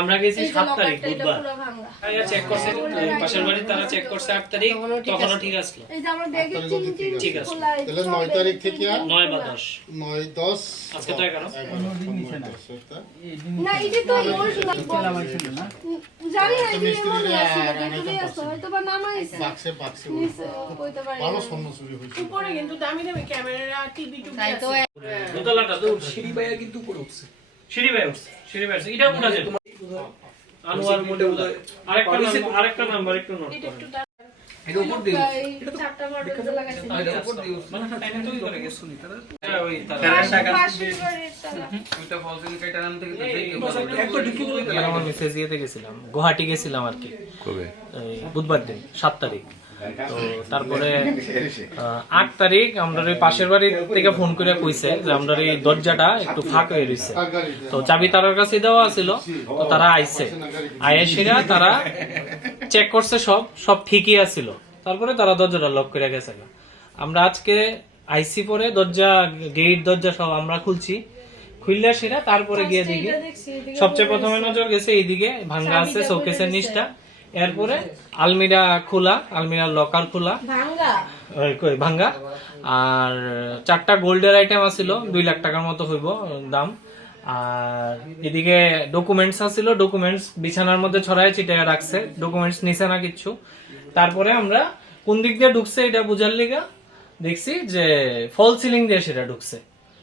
আমরা গেছি 7 তারিখ বুধবার। আগে চেক করছে পাশের বাড়ি, তারা চেক করছে 8 তারিখ, তখনও ঠিক আসলো। এই যে আমরা দেখি ঠিক আছে, তাহলে 9 তারিখ থেকে 9 বা 10 9 10 আজকে তো 11 না এটা তো ওর খেলা হইছিল না জানি না যে মনে আছে দেখতে আসো হয়তো বা নামা আছে বাক্সে কইতে পারি ভালো স্বর্ণ চুরি হইছে উপরে কিন্তু দামি দামি ক্যামেরা টিভি টুবি তাই তো দোতলাটা তো সিঁড়ি বাইয়া কিন্তু উপরে উঠছে। সিঁড়ি বাই উঠছে, সিঁড়ি বাই উঠছে। এটা কোথা যায় আনোয়ার মোড়ে উঠছে। আরেকটা নাম্বার একটু নোট করুন। এটা উপর দিয়ে এটা তো চারটা বড় লাগাইছে এটা উপর দিয়ে মানে টাইমে তুই করে গেছ নি তারা ওই তারা পাশের বাড়ির তালা ওইটা ফলসিং কাইটার নাম থেকে একটু ঢুকে গেল। আমার মেসেজ দিতে গেছিলাম, গুয়াহাটি গেছিলাম আর কি। কবে? এই বুধবার দিন 7 তারিখ। তো তারপরে 8 তারিখ আমরা ওই পাশের বাড়ি থেকে ফোন করে কইছে যে আমরা এই দরজাটা একটু ফাঁক হয়ে রইছে, তো চাবি তার কাছে দেওয়া ছিল। তো তারা আইছে, আয়েশিরা তারা চেক করছে, সব ঠিকই আছিল। তারপরে তারা দরজাটা লক করে গেছে। আমরা আজকে আইসি পরে দরজা, গেট দরজা সব আমরা খুলছি, খুললে সেটা তারপরে গিয়ে দেখি সবচেয়ে প্রথমে নজর গেছে এইদিকে ভাঙ্গা আছে শোকেসের নিচটা, এরপরে আলমিরা খোলা, আলমিরার লকার খোলা ভাঙ্গা, আর 4টা গোল্ডের আইটেম আছিল 2 লাখ টাকার মতো হইব দাম। আর এদিকে ডকুমেন্টস আছিল, ডকুমেন্টস বিছানার মধ্যে ছড়ায় ছিটায় রাখছে, ডকুমেন্টস নিছে না কিচ্ছু। তারপরে আমরা কোন দিক দিয়ে ঢুকছে এটা বুঝার লিগা দেখছি যে ফল সিলিং দিয়ে সেটা ঢুকছে,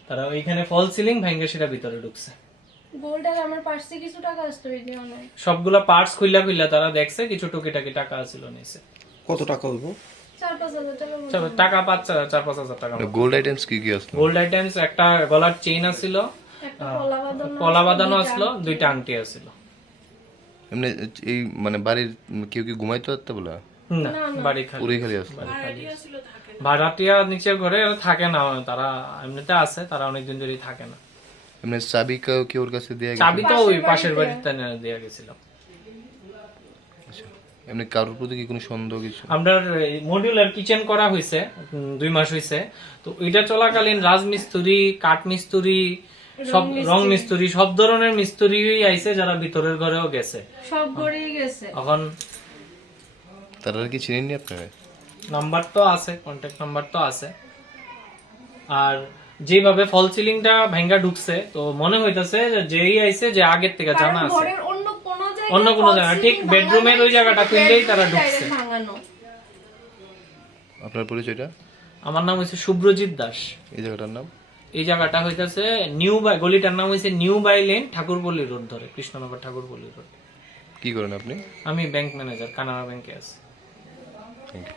তারা ওইখানে ফল সিলিং ভেঙে সেটা ভিতরে ঢুকছে। গোল্ডের আমার পার্সে কিছু টাকা আসতো এই অনেক সবগুলা পার্টস খুইলা তারা দেখছে, কিছু টুকিটাকি টাকা আছিল নিছে। কত টাকা হইব? 4-5 হাজার টাকা টাকা 4-5 হাজার টাকা। গোল্ড আইটেমস কি কি আছে? গোল্ড আইটেমস একটা গলার চেইন আছিল, একটা পলা বাঁধানো আসলো, 2টা আংটি আছিল। এমনি এই মানে বাড়ির কেউ কি ঘুমাইতে পারতে বলা? না, বাড়ি খালি, পুরোই খালি আসলো। ভাড়াটিয়া নিচের ঘরে থাকে না, তারা এমনিতে আছে, তারা অনেকদিন ধরেই থাকে না। এমনি চাবি কি ওর কাছে দেয়া গেছে? চাবি তো ওই পাশের বাড়িতে দেয়া গেছিল। এমনি কারোর প্রতি কি কোনো সন্দেহ কিছু? আমরা মডিউলার কিচেন করা হয়েছে 2 মাস হয়েছে, তো এটা চলাকালীন রাজমিস্ত্রি, কাঠ মিস্ত্রি, সব রং মিস্ত্রি, সব ধরনের মিস্ত্রি আইছে, যারা ভিতরের ঘরেও গেছে, সব ঘরেই গেছে। এখন তারা কি চিনেননি আপনারা? নাম্বার তো আছে, কন্টাক্ট নাম্বার তো আছে। আর যেভাবে ফল সিলিংটা ভাঙ্গা ঢুকছে, তো মনে হইতাছে যে যেই আইছে যে আগের থেকে জানা আছে, ঘরের অন্য কোনো জায়গা ঠিক বেডরুমের ওই জায়গাটা খুললেই তারা ঢুকছে। আপনার পরিচয়টা? আমার নাম হইছে শুভ্রজিৎ দাস। এই জায়গাটার নাম? এই জায়গাটা হইতাছে নিউ বাই, গলিটার নাম হইছে new by lane, Thakurpalli road ধরে, কৃষ্ণনগর ঠাকুরপল্লী রোড। কি করেন আপনি? আমি ব্যাংক ম্যানেজার, কানাড়া ব্যাংকে আছি। Thank you.